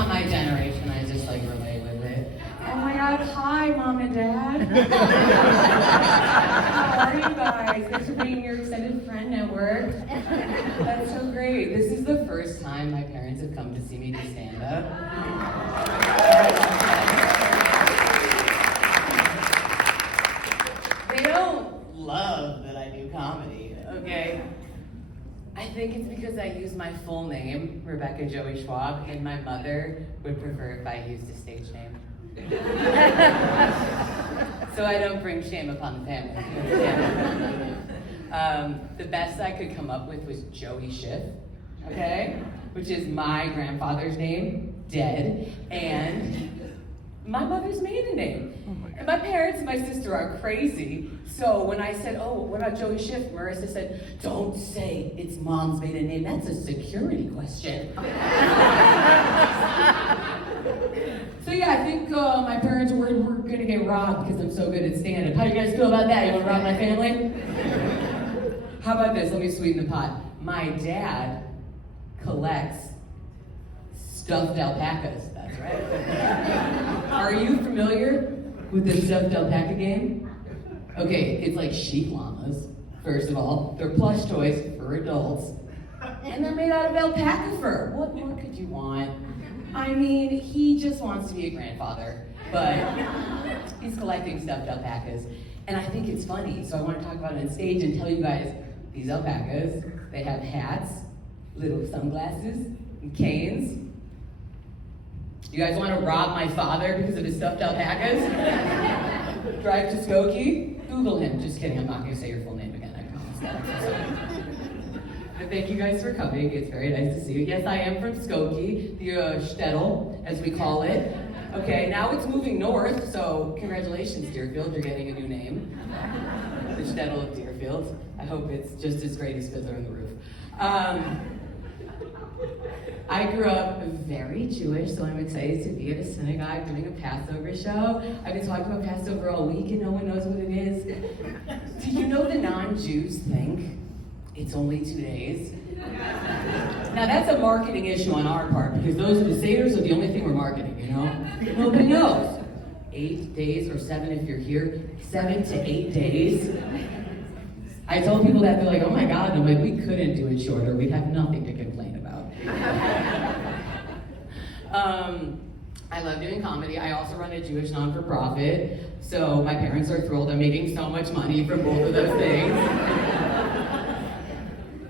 not my generation. I just like relate with it. Oh my God, hi, Mom and Dad. How are you guys? Thanks for being your extended friend network. That's so great. This is the first time my parents have come to see me do stand-up. They don't love that I do comedy, okay? I think it's because I use my full name, Rebecca Joey Schwab, and my mother would prefer if I used a stage name. So I don't bring shame upon the family. The best I could come up with was Joey Schiff, okay? Which is my grandfather's name, dead, and my mother's maiden name. And my parents and my sister are crazy. So when I said, oh, what about Joey Schiff? Marissa said, don't say it's Mom's maiden name. That's a security question. So yeah, I think my parents are worried we're gonna get robbed because I'm so good at stand-up. How do you guys feel about that? You wanna rob my family? How about this? Let me sweeten the pot. My dad collects stuffed alpacas. That's right. Are you familiar with the stuffed alpaca game? Okay, it's like sheep llamas, first of all. They're plush toys for adults. And they're made out of alpaca fur. What more could you want? I mean, he just wants to be a grandfather, but he's collecting stuffed alpacas. And I think it's funny, so I want to talk about it on stage and tell you guys, these alpacas, they have hats, little sunglasses, and canes. You guys want to rob my father because of his stuffed alpacas? Drive to Skokie? Google him. Just kidding, I'm not going to say your full name again, I promise. But thank you guys for coming. It's very nice to see you. Yes, I am from Skokie, the shtetl, as we call it. Okay, now it's moving north, so congratulations, Deerfield, you're getting a new name. The shtetl of Deerfield. I hope it's just as great as Fiddler on the Roof. I grew up very Jewish, so I'm excited to be at a synagogue doing a Passover show. I've been talking about Passover all week and no one knows what it is. Do you know the non-Jews think it's only 2 days? Now that's a marketing issue on our part because those are the Seder's are the only thing we're marketing, you know? Nobody knows. 8 days or 7 if you're here, 7 to 8 days. I told people that, they're like, oh my God, and I'm like, we couldn't do it shorter. We'd have nothing to complain about. I love doing comedy. I also run a Jewish non-for-profit, so my parents are thrilled. I'm making so much money from both of those things.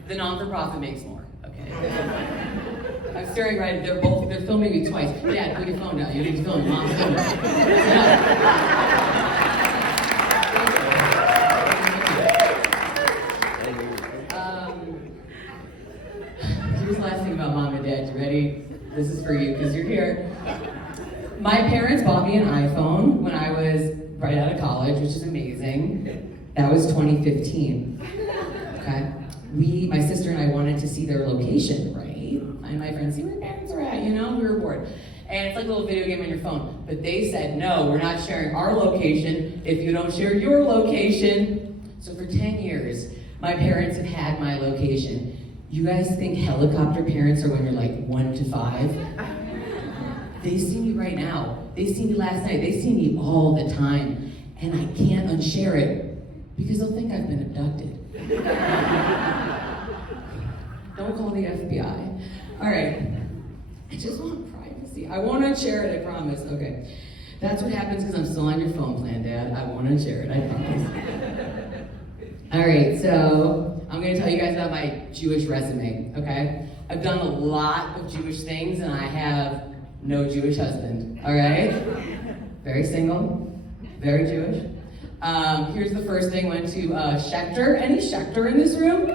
The non-for-profit makes more, okay? I'm staring right, they're filming me twice. Dad, put your phone down. You need to film Mom's phone. Here's the last thing about Mom and Dad. You ready? This is for you, because you're here. My parents bought me an iPhone when I was right out of college, which is amazing. That was 2015, okay? My sister and I wanted to see their location, right? And my friends, see where your parents are at, you know? We were bored. And it's like a little video game on your phone. But they said, no, we're not sharing our location if you don't share your location. So for 10 years, my parents have had my location. You guys think helicopter parents are when you're like 1 to 5? They see me right now. They see me last night. They see me all the time. And I can't unshare it because they'll think I've been abducted. Don't call the FBI. All right. I just want privacy. I won't unshare it, I promise. Okay. That's what happens because I'm still on your phone plan, Dad. I won't unshare it, I promise. All right, so I'm going to tell you guys about my Jewish resume, okay? I've done a lot of Jewish things, and I have no Jewish husband, all right? Very single, very Jewish. Here's the first thing, went to Schechter. Any Schechter in this room? Woo!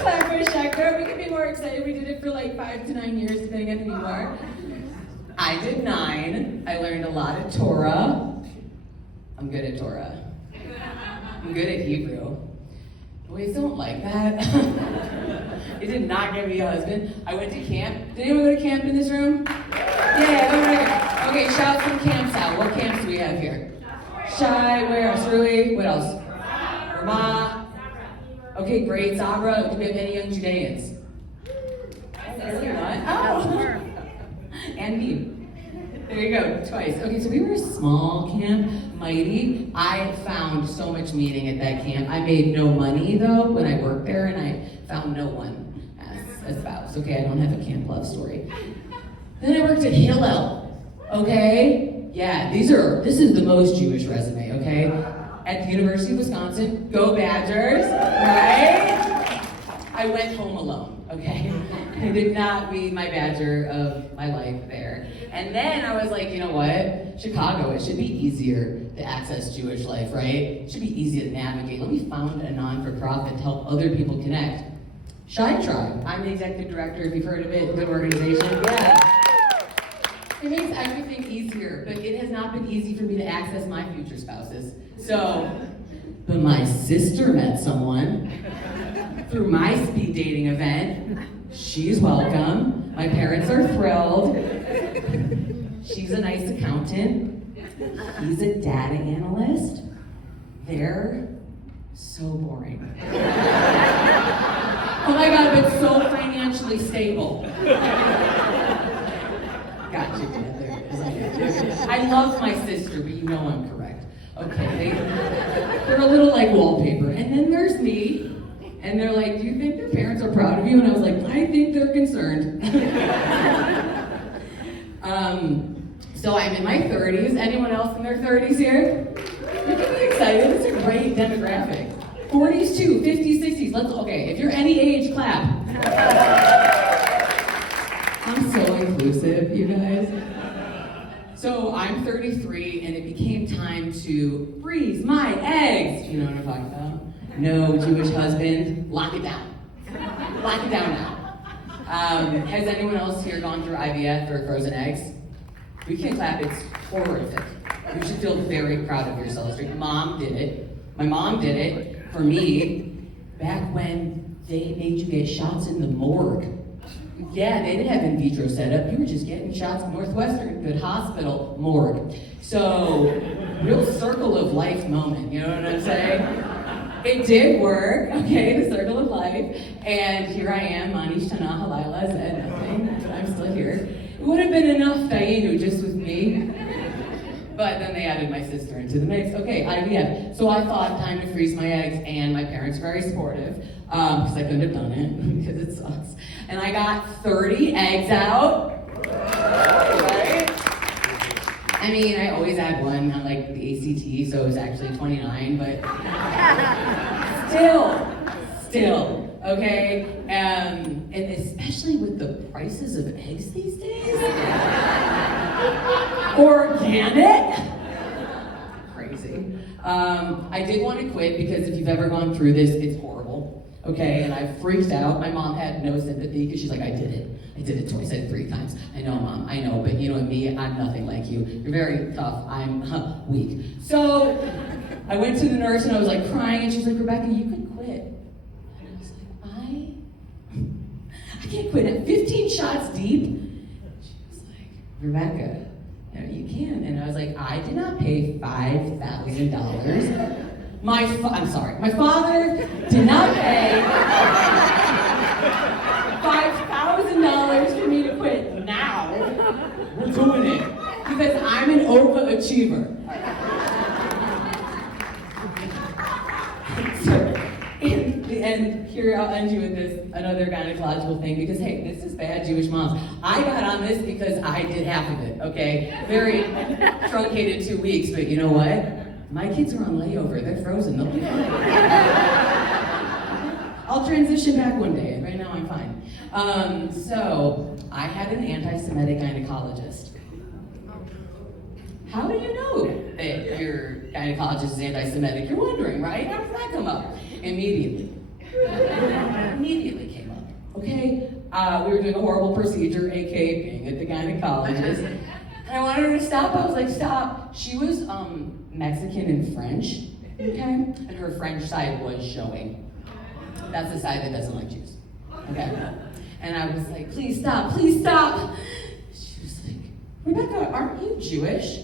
Clap for Schechter. We could be more excited. We did it for like 5 to 9 years, depending on who you are. I did 9. I learned a lot of Torah. I'm good at Torah. I'm good at Hebrew. Boys don't like that. It did not get me a husband. I went to camp. Did anyone go to camp in this room? Yeah, okay, shouts from camps out. What camps do we have here? Shai, where else? Rui, what else? Ramah. Okay, great. Zabra, do we have any young Judeans? Oh. And me. There you go, twice. Okay, so we were a small camp, mighty. I found so much meaning at that camp. I made no money though when I worked there, and I found no one as a spouse. Okay, I don't have a camp love story. Then I worked at Hillel. Okay, yeah, this is the most Jewish resume. Okay, at the University of Wisconsin, go Badgers, right? I went home alone. Okay, I did not meet my Badger of my life there. And then I was like, you know what? Chicago, it should be easier to access Jewish life, right? It should be easy to navigate. Let me found a non-for-profit to help other people connect. Shine Tribe. I'm the executive director, if you've heard of it. Good organization. Yeah. It makes everything easier, but it has not been easy for me to access my future spouses. So, but my sister met someone through my speed dating event. She's welcome. My parents are thrilled. She's a nice accountant. He's a data analyst. They're so boring. Oh my God, but so financially stable. Got you together. I love my sister, but you know I'm correct. Okay, they're a little like wallpaper. And then there's me. And they're like, do you think their parents are proud of you? And I was like, I think they're concerned. So I'm in my 30s. Anyone else in their 30s here? You can be excited. It's a great demographic. 40s too, 50s, 60s. Okay, if you're any age, clap. I'm so inclusive, you guys. So I'm 33, and it became time to freeze my eggs. You know what I'm talking about? No Jewish husband, lock it down. Lock it down now. Has anyone else here gone through IVF or frozen eggs? We can clap, it's horrific. You should feel very proud of yourselves. Your mom did it. My mom did it for me back when they made you get shots in the morgue. Yeah, they didn't have in vitro setup. You were just getting shots at Northwestern, good hospital, morgue. So, real circle of life moment, you know what I'm saying? It did work, okay, the circle of life. And here I am, Manish Tana Halila said nothing, but I'm still here. It would have been enough Dayenu just with me. But then they added my sister into the mix. Okay, IVF. So I thought, time to freeze my eggs, and my parents were very supportive, because I couldn't have done it, because it sucks. And I got 30 eggs out, right? I mean, I always had one on like the ACT, so it was actually 29, but still, okay? And especially with the prices of eggs these days. Organic? Crazy. I did want to quit because if you've ever gone through this, it's horrible. Okay, and I freaked out. My mom had no sympathy because she's like, I did it twice, I did it 3 times. I know, Mom, I know, but you know me, I'm nothing like you. You're very tough, I'm weak. So I went to the nurse and I was like crying, and she's like, Rebecca, you could quit. And I was like, I can't quit at 15 shots deep. She was like, Rebecca, no, you can. And I was like, I did not pay $5,000. My father did not pay $5,000 for me to quit now. We're doing it. Because I'm an overachiever. And here I'll end you with this, another gynecological thing, because hey, this is bad Jewish moms. I got on this because I did half of it, okay? Very truncated 2 weeks, but you know what? My kids are on layover, they're frozen, they'll be fine. I'll transition back one day, right now I'm fine. So, I had an anti-Semitic gynecologist. How do you know that your gynecologist is anti-Semitic? You're wondering, right? How does that come up? Immediately came up, okay? We were doing a horrible procedure, aka being at the gynecologist. And I wanted her to stop. I was like, stop. She was Mexican and French, okay? And her French side was showing. That's the side that doesn't like Jews, okay? And I was like, please stop, please stop. She was like, Rebecca, aren't you Jewish?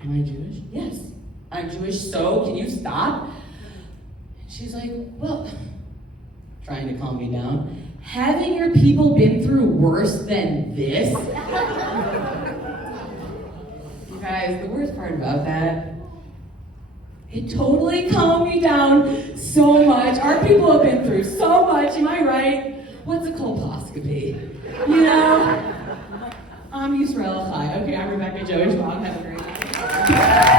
Am I Jewish? Yes, I'm Jewish, so can you stop? And she's like, well, trying to calm me down. Having your people been through worse than this? You guys, the worst part about that, it totally calmed me down so much. Our people have been through so much, am I right? What's a colposcopy? You know? I'm Yisrael Chai. Okay, I'm Rebecca Joey Schwab. Have a great night.